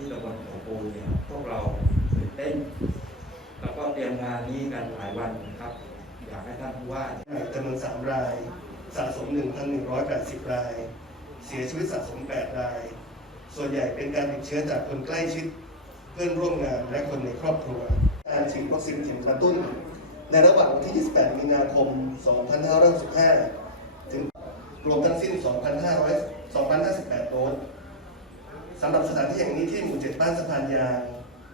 ที่ตำบลเขาปูเนี่ยพวกเราตื่นเต้น แล้วก็เตรียมงานนี้กันหลายวันนะครับ อยากให้ท่านผู้ว่าจำนวน3รายสะสม 1,180 ราย เสียชีวิตสะสม 8 ราย ส่วนใหญ่เป็นการติดเชื้อจากคนใกล้ชิด เพื่อนร่วมงานและคนในครอบครัว การฉีดวัคซีนเข็มกระตุ้น ในระหว่างวันที่ 28 มีนาคม 2565 ถึงรวมทั้งสิ้น 2,500 2,058 โดส สำหรับสถานที่แห่งนี้ที่หมู่ 7 บ้านสะพานยาง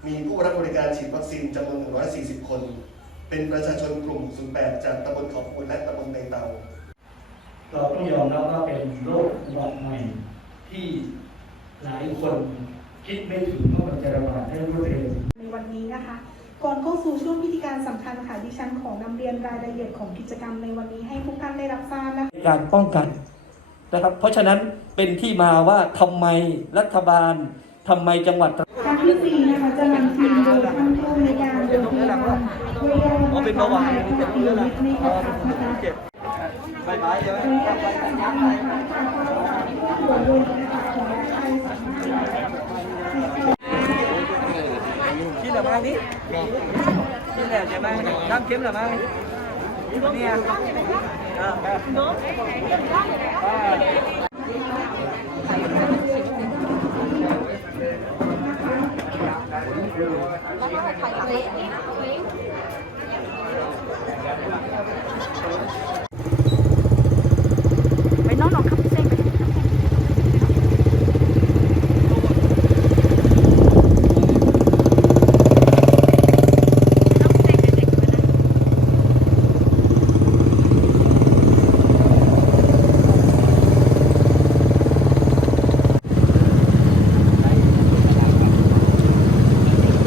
มีผู้รับบริการฉีดวัคซีนจำนวน 140 คน เป็นประชาชนกลุ่ม 08 จากตำบลเขาปูนและตำบลในเตา เราต้องยอมรับว่าเป็นโรคระบาดใหม่ที่หลายคนคิดไม่ถึงว่ามันจะระบาดได้รวดเร็ว ในวันนี้นะคะ ก่อนเข้าสู่ช่วงพิธีการสำคัญค่ะดิฉันขอนำเรียนรายละเอียดของกิจกรรมในวันนี้ให้ทุกท่านได้รับทราบนะคะ การป้องกัน นะครับ เพราะฉะนั้นเป็นที่มาว่าทำไมรัฐบาลทำไมจังหวัดตราดครั้งที่สี่นะคะจะนำทีมโดยท่านผู้ในวยการโรงพยาบาลช่วยยาอ๋อเป็นเบาหวานในกระตุ้นในกระทับนะคะเจ็บไปไปใช่ไหมโดยการจัดการนะคะผู้ป่วยโดยนะคะขอให้สามารถคิดเหรือมั้งนี่คิด แล้วใช่ไหมน้ำเค็มเหรือมั้งเนี่ยอ่า ไปน้องน้องขับเส้นไป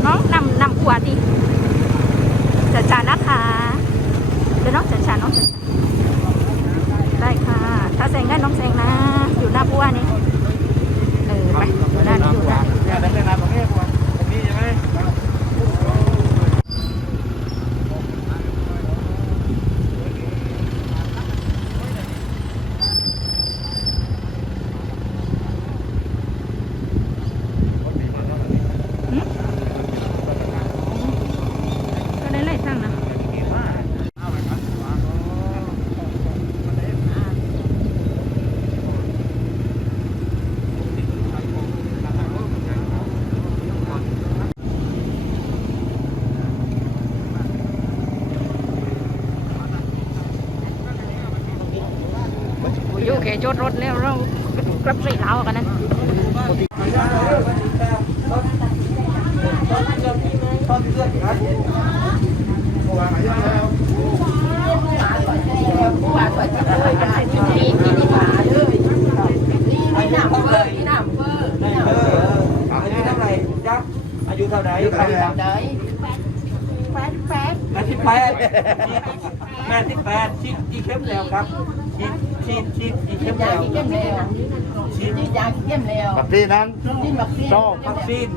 น้องนำนำขวดดิจัดจานนะคะ เดี๋ยวน้องจัดจานน้องจัดจาน ได้ค่ะ ถ้าแซงได้น้องแซงนะ อยู่หน้าผู้ว่านี่ เออ ไปอยู่หน้านี่อยู่หน้านี่ เนี่ยเป็นงานตรงนี้ตรงนี้ใช่ไหม ก็ได้ไล่ทั้งนะ แค่จอดรถแล้วเรากลับส่เรากันนั้นอายุเท่าไหร่จ๊ะอายุเท่าไหร่แปดแปดแปดสิบแปดแปดสิบแปดฉีดกี่เข็มแล้วครับ ฉีดฉีดฉีดกี่เข็มแล้วฉีดบักที่นั้นโซ่วัคซีน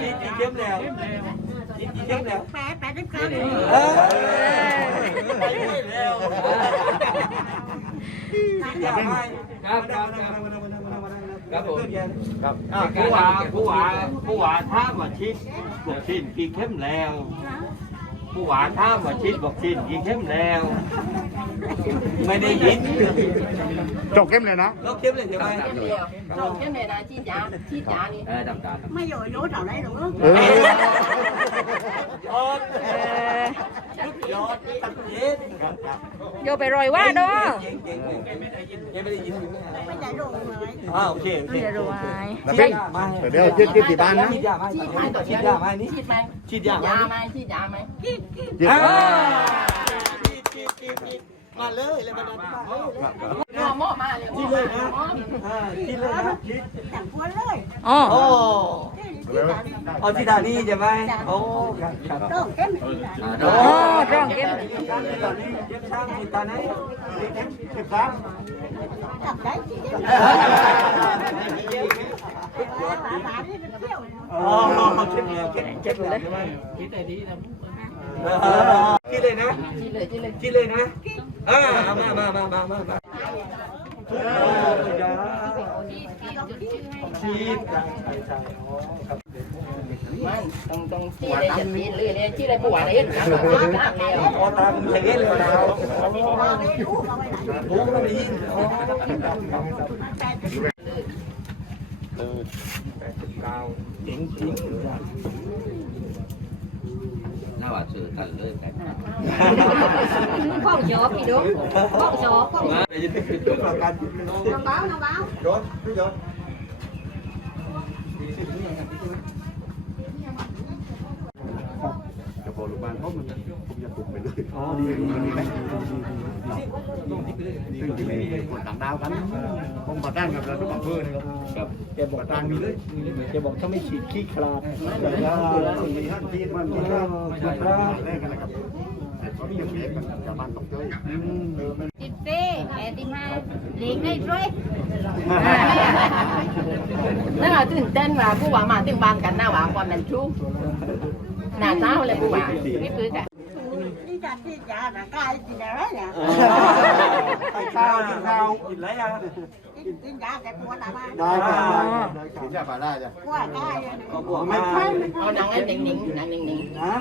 ฉีดกี่เข็มแล้วฉีดกี่เข็มแล้วแปดแปดสิบเก้าเอ้ยไปเร็วฉีดยาไหมครับครับ ครับผมครับผู้ว่าผู้ว่าผู้ว่าถ้ามว่าชิดวัคซีนกี่เข้มแล้ว ผู้ว่าถ้ามว่าชิดวัคซีนกี่เข้มแล้ว ไม่ได้ยินจบเข้มเลยนะเราเข้มเลยใช่ไหมเออดำตายอดเออ ยอดตัดเย็นโยไปรอยว่าเนาะเก่งเก่งเก่งยังไม่ได้ยินไม่ได้ลงเลยอ่าโอเคโอเคไม่ได้รวยแล้วพี่เดี๋ยวยืดยืดที่บ้านนะฉีดยาไหมฉีดยาไหมนี่ฉีดยาไหมยืดอ่าฉีดฉีดฉีดฉีดมาเลยเลยมาดันมาเลยฉีดเลยนะอ่าฉีดเลยนะฉีดอ๋อโอ้เอาที่ดานี่ใช่ไหมโอ้ครับครับโอ้โอ้ร่องเก็บตอนนี้เย็บช่างฉีดตาไหนสิบสามอ๋อ เช็ดเลยเช็ดเช็ดเลยใช่ไหมคิดเลยนะ คิดเลยนะอ่ามามามามามามาชีดใช่ใช่อ๋อครับมันต้องต้องชี้เลยจะชี้เลยเลยชี้เลยผู้ว่าเลยนะแบบนี้ตามแล้วอ๋อตามใช้เงี้ยเลยนะโอ้ไม่ได้ยินอ๋อแปดสิบเก้าจริงจริงน่าว่าสื่อกันเลยแต่พ่อชอบพี่ดุ๊กพ่อชอบพ่อมาเดี๋ยวจะติดตัวประกันน้องบ้าวน้องบ้าวยศพี่ยศ จะพอลูกบ้านเพราะ มันผมจะปลุกไปเลยอ๋อดีดีดีดีซึ่งที่มีคนต่างดาวกันผมประด้านกับเราทุกอำเภอนะครับครับแกบอกตามมีเลยแกบอกถ้าไม่ฉีดขี้คลาดแต่ถ้าคนมีท่านที่มันมีท่านแรกกันนะครับแต่ตอนนี้ยังเก็บกันชาวบ้านตกใจติดเฟ่แปดสิบห้าเลี้ยงได้ด้วยนั่นเราตื่นเต้นว่าผู้ว่ามาถึงบ้านกันหน้าหวานความนั้นชู หน้าเช้าเลยผู้ว่าไม่คือกันไข่ข้าวกินข้าวกินอะไรอะได้ครับกินยาปลาได้จ้ะก็บวกมาเอานางให้นิ่งๆนางนิ่งนะ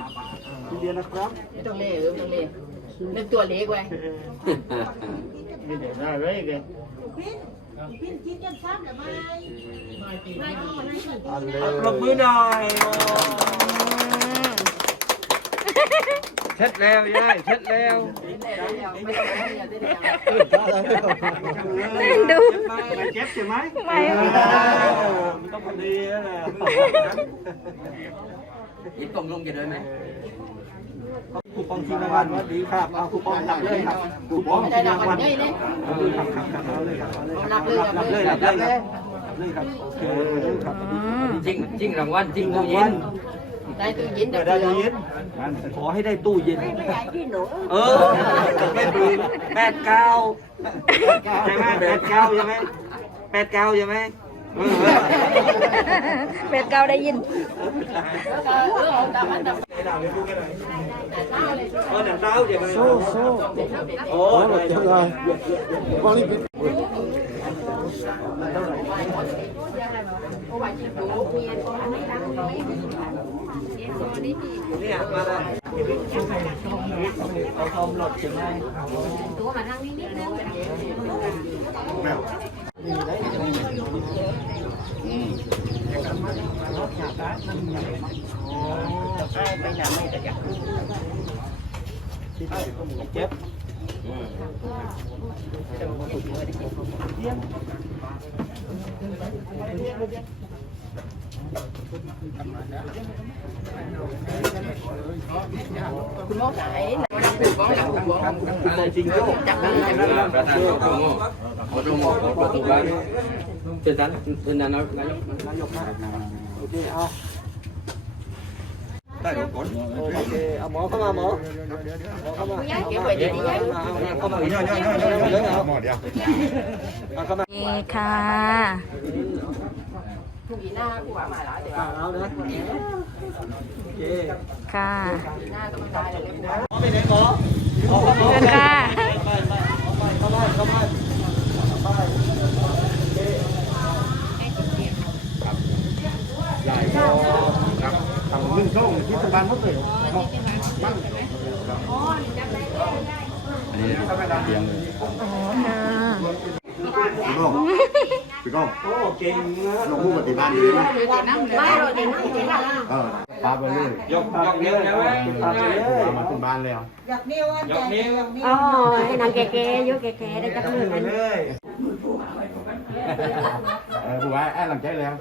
กินเดียวนะครับๆไม่ต้องเล่เออไม่ต้องเล่นึกตัวเล็กไว้ได้เลยแกปรบมือหน่อย เช็ดแล้วยายเช็ดแล้วไม่ต้องเล่ได้แล้วดูไม่เจ็บใช่ไหมไม่มันต้องพอดีนะยิบกลมลงจะด้วยไหมคูปองชิงรางวัลดีครับเอาคูปองหลับเลยครับคูปองไม่ชิได้งรารางงวัวัลลใหญ่เลยเอาเลยครับครับครับเอาเลยครับเอาเลยรับเลยหลับเลยหลับเลยครับเลยครับโอเคครับจริงจริงรางวัลจริงรางเย็วัลนได้ตู้เย็นเดี๋ยวได้ตู้เย็น ขอให้ได้ตู้เย็นเออไม่ดีแปดเก้าใช่ไหมแปดเก้าใช่ไหมแปดเก้าใช่ไหมเออเป็ดเกาได้ยินเออเอาตามมันตามเออหนังเต้าใช่ไหมโซ่โซ่โอ้ได้ได้ผู้ว่าชิบู เมียนเนี่ยมาแล้วเอาทอมหลดใช่ไหมตัวมาทางนี้นิดนึงไปไหนไม่ได้จับเจ็บคุณหมอไหนนับถือบ้องหลังคุณหมออะไรจริงโจ้จับได้ประธานโมโมโมโมประตูบ้านเป็นนั้นเป็นนั้นนายกนายก นะโอเคเอาได้หมดผลโอ เคเอาหมอเข้ามาหมอหมอเข้ามาเดี๋ยว้ดีๆเข้ามาย่อยย่อยย่อยย่อยย่อยเอาหมอเดียวเข้ามานี่ค่ะผู้หญิงหน้า ช่องที่สบานหมดเลยอันนี้เตียงเลยพี่ก้องพี่ก้องโอ้เก่งนะลงมือปฏิบัติดีไหมไม่หรอกเดี๋ยวนั่งเดี๋ยวนั่งเออ ปาไปเลยยกยกเดียวใช่ไหมตามไปเลยมาถึงบ้านแล้วยกนิ้ว อ๋อให้นางแก่ๆยกแก่ๆได้จักมือไปกันเลยเออผู้ว่าแอบหลังใจแล้ว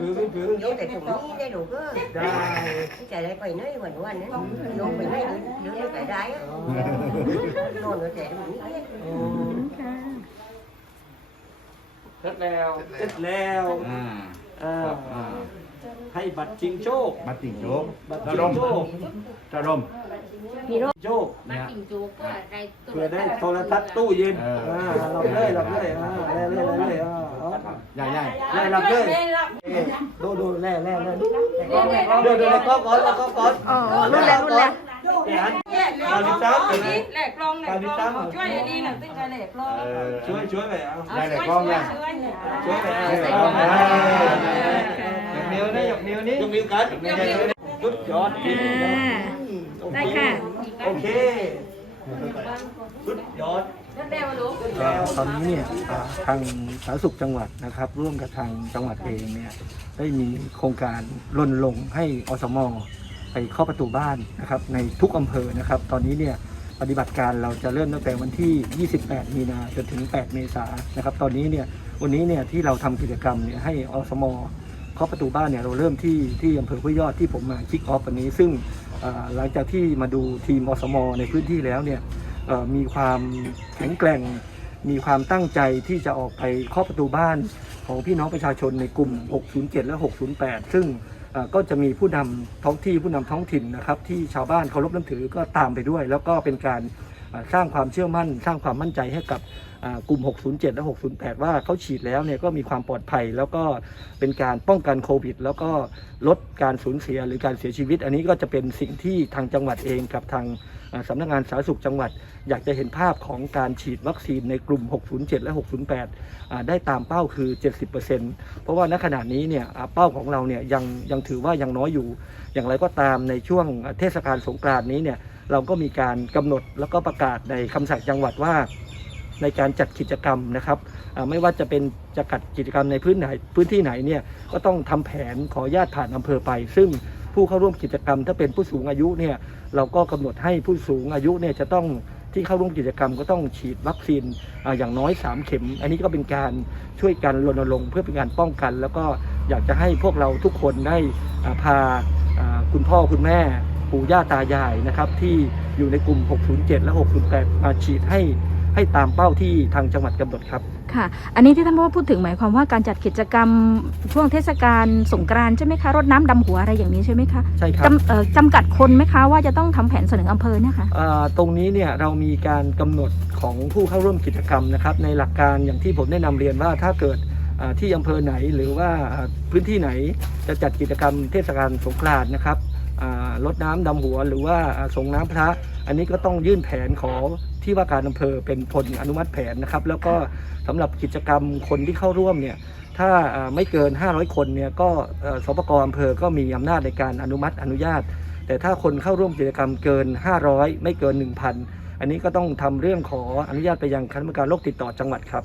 ถือไม่ถือ vô tại tụi ní đây đủ cơ ได้ cái chạy đây quay nơi mình qua nữa vô mình mấy đứa đứa cái đái á nôn nữa chạy mình ní เสร็จแล้ว เสร็จแล้ว อ่าอ่าอ่า ให้บัตรชิงโชคมาติ่งโชกบัตรระชิดงมโชคระดมมีโรคโชคเนี่ยเพื่อได้โทรทัศน์ตู้เย็นเอออ่าเราเลยเราเลยอ่าแล่แล่แล่อ่าเอาใหญ่ใหญ่แล่เราเลยเอ๊ะดูดูแล่แล่แล่ดูดูดูแล้วก็ก่อนแล้วก็ก่อน อ๋อรุ่นแรกรุ่นแรกเดี๋ยว การดิจ้าเป็นไงแหลกลองแหลการกดิลองช่วยอันนี้หน่อยตึ้งกันแหลกลองช่วยช่วยไปเอาได้เลกลองเนี่ยช่วยไปเอาได้เลยกล้องนะยกนิ้วนี่ยกนิ้วนี่ยกนิ้วกันสุดยอดได้ค่ะ โอเคสุดยอดตอนนี้เนี่ยทางสาธารณสุขจังหวัดนะครับ ร่วมกับทางจังหวัดเองเนี่ยได้มีโครงการรณรงค์ให้อสม ไปเข้าประตูบ้านนะครับในทุกอำเภอนะครับ ตอนนี้เนี่ยปฏิบัติการเราจะเริ่มตั้งแต่วันที่ 28 มีนาจนถึง 8 เมษายนนะครับ ตอนนี้เนี่ยวันนี้เนี่ยที่เราทำกิจกรรมเนี่ยให้อสมเคาะประตูบ้านเนี่ยเราเริ่มที่ที่อำเภอห้วยยอดที่ผมมาคิกออฟวันนี้ ซึ่งหลังจากที่มาดูทีมอสมในพื้นที่แล้วเนี่ยมีความแข็งแกร่ง มีความตั้งใจที่จะออกไปเคาะประตูบ้านของพี่น้องประชาชนในกลุ่ม 607 และ 608 ซึ่ง ก็จะมีผู้นำท้องที่ผู้นำท้องถิ่นนะครับ ที่ชาวบ้านเคารพนับถือก็ตามไปด้วย แล้วก็เป็นการ สร้างความเชื่อมั่น สร้างความมั่นใจให้กับกลุ่ม 607 และ 608 ว่าเขาฉีดแล้วเนี่ยก็มีความปลอดภัย แล้วก็เป็นการป้องกันโควิด แล้วก็ลดการสูญเสียหรือการเสียชีวิต อันนี้ก็จะเป็นสิ่งที่ทางจังหวัดเองกับทางสำนักงานสาธารณสุขจังหวัด อยากจะเห็นภาพของการฉีดวัคซีนในกลุ่ม 607 และ 608 ได้ตามเป้าคือ 70%เพราะว่าณขณะนี้เนี่ยเป้าของเราเนี่ยยังยังถือว่ายังน้อยอยู่ อย่างไรก็ตามในช่วงเทศกาลสงกรานต์นี้เนี่ย เราก็มีการกำหนดแล้วก็ประกาศในคำสั่งจังหวัดว่าในการจัดกิจกรรมนะครับไม่ว่าจะเป็นจะจัดกิจกรรมในพื้นไหนพื้นที่ไหนเนี่ยก็ต้องทำแผนขออนุญาตผ่านอำเภอไป ซึ่งผู้เข้าร่วมกิจกรรม ถ้าเป็นผู้สูงอายุเนี่ยเราก็กำหนดให้ผู้สูงอายุเนี่ยจะต้องที่เข้าร่วมกิจกรรมก็ต้องฉีดวัคซีนอย่างน้อย 3 เข็ม อันนี้ก็เป็นการช่วยกันรณรงค์เพื่อเป็นการป้องกัน แล้วก็อยากจะให้พวกเราทุกคนได้พาอ่าคุณพ่อคุณแม่ ปู่ย่าตายายนะครับที่อยู่ในกลุ่ม 607 และ 608 มาฉีดให้ให้ตามเป้าที่ทางจังหวัดกำหนดครับค่ะ อันนี้ที่ท่านผู้ว่าพูดถึงหมายความว่าการจัดกิจกรรมช่วงเทศกาลสงกรานต์ใช่ไหมคะรดน้ำดำหัวอะไรอย่างนี้ใช่ไหมคะใช่ครับจำเอ่อจำกัดคนไหมคะว่าจะต้องทำแผนเสนออำเภอเนี่ยค่ะอ่าตรงนี้เนี่ยเรามีการกำหนดของผู้เข้าร่วมกิจกรรมนะครับในหลักการอย่างที่ผมได้นำเรียนว่าถ้าเกิดอ่าที่อำเภอไหนหรือว่าอ่าพื้นที่ไหนจะจัดกิจกรรมเทศกาลสงกรานต์นะครับอ่า รดน้ำดำหัว หรือว่าส่งน้ำพระ อันนี้ก็ต้องยื่นแผนขอที่ว่าการอำเภอเป็นคนอนุมัติแผนนะครับ แล้วก็สำหรับกิจกรรมคนที่เข้าร่วมเนี่ยถ้าไม่เกิน 500 คนเนี่ยก็สปกอำเภอก็มีอำนาจในการอนุมัติอนุญาต แต่ถ้าคนเข้าร่วมกิจกรรมเกิน 500 ไม่เกิน 1,000 อันนี้ก็ต้องทำเรื่องขออนุญาตไปยังคณะกรรมการโรคติดต่อจังหวัดครับ